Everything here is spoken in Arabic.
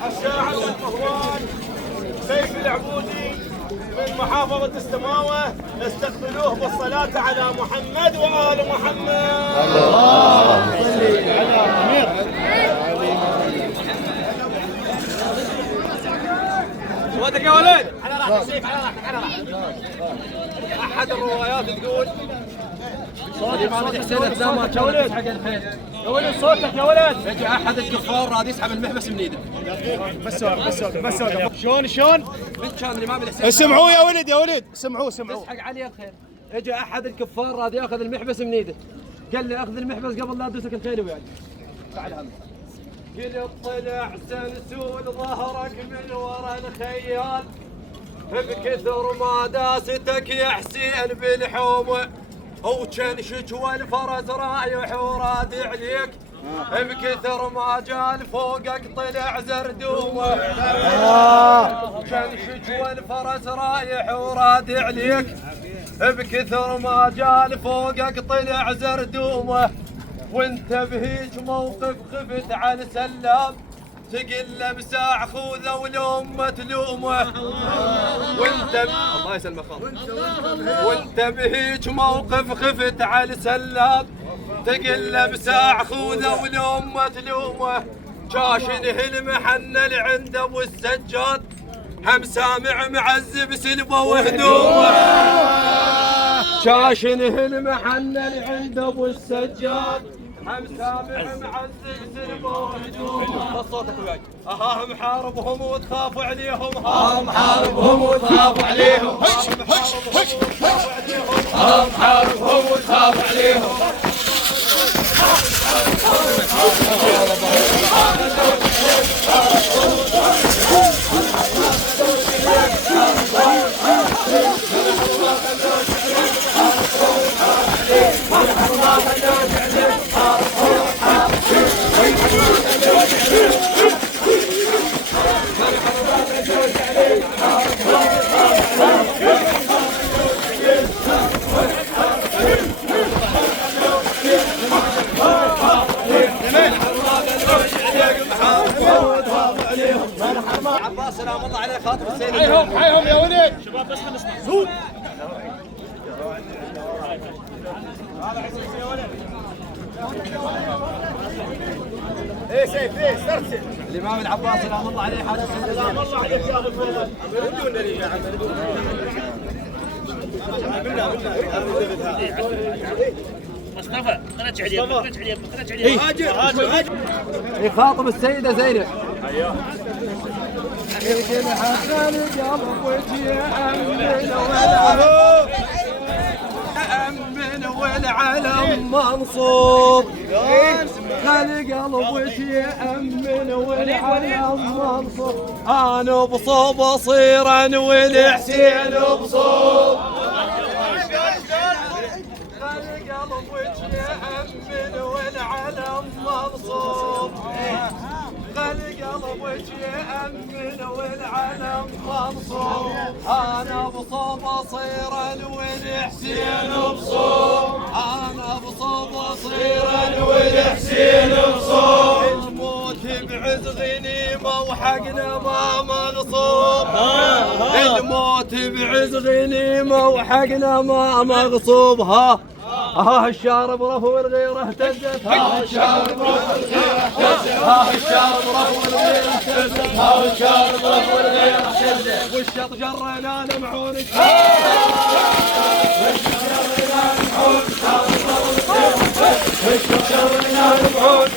الشاعر المهوان سيف العبودي من محافظة السماوة، استقبلوه بالصلاة على محمد وآل محمد. اللهم صل على أمير. ودك يا ولد على راحتك سيف، على راحتك على راحتك. أحد الروايات تقول صوتك حسين لا ما كان حق الخير. يا ولد صوتك يا ولد. يجي احد الكفار راد يسحب المحبس من ايده. بس شلون؟ من كان الامام الحسين. اسمعوا يا ولد يا ولد، اسمعوا. يسحق علي الخير. اجى احد الكفار راد ياخذ المحبس من ايده. قال لي اخذ المحبس قبل لا ادوسك الخيل وياك. تعال هم. قل طلع سلسول ظهرك من ورا الخيال، بكثر ما داستك يا حسين بالحومه، وكان شجوى الفرس رايح وراد عليك، بكثر ما جال فوقك طلع زردومه. كان شجوى الفرس رايح وراد عليك، بكثر ما جال فوقك طلع زردومه. وانت بهيج موقف خفت على سلام، تقل مساع خوذه ولومه تلومه. الله يسلمك. وانت بهيج موقف خفت على سلام، تقل مساع خوذه ولومه تلومه. جاشنه المحنل عند ابو السجاد، هم سامع معذب سلبه وهدومه. شاشنه المحنل عند ابو السجاد، هم سامع معذب سلبه وهدومه. صوتك وياي. هم حاربهم وتخاف عليهم، هم حاربهم وتخاف عليهم، هم حاربهم وتخاف عليهم. عباس سلام الله عليه خاطر السيد. حيهم يا ولد شباب، بس نسمع زود. ايه سيف ايه استرسل. الامام العباس سلام الله عليه حاضر السيد. سلام الله عليك يا ابو الفضل. ردونا لي يا عم مصطفى رجع عليه هاجر يخاطب السيدة زينب. يمكن حسن قلب وجهي أمن والعلم منصوب. خلي قلب وجهي أمن والعلم منصوب. أنا بصوب أصيرا والحسين بصوب. خلي قلب وجهي أمن والعلم منصوب. خلي قلب وجهي أمن والعلم منصوب. أنا بصوب أصيرا والحسين بصوب. أنا بصوب أصيرا والحسين بصوب. الموت بعز غنيمة وحقنا ما مغصوب. الموت بعز غنيمة وحقنا ما مغصوب. ها الشارب رفو الغيرة اهتزت. ها الشارب رفو الغيرة اهتزت. ها الشارب رفو الغيرة اهتزت. ها الشارب رفو الغيرة اهتزت. والشط جرنا لمعون. والشط جرنا لمعون. والشط جرنا لمعون.